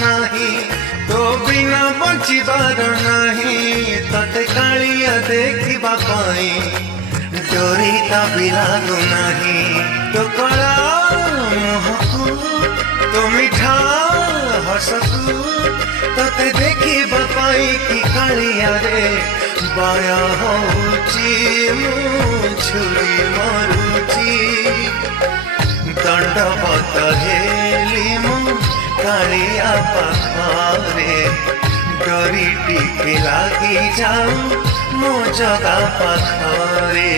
नाही तो बिना बचिबार नाही तते कालिया देखिबा पाई डोरी भी लागू नाही तो कला मुहकू तो मिठा हसकू तते देखिबा पाई कि कालिया रे बाया होची मु छुरी मरुची दंडवत हेली मु कालिया पाखरे डोरी टिके लागी जाऊ मो जगा पाखरे।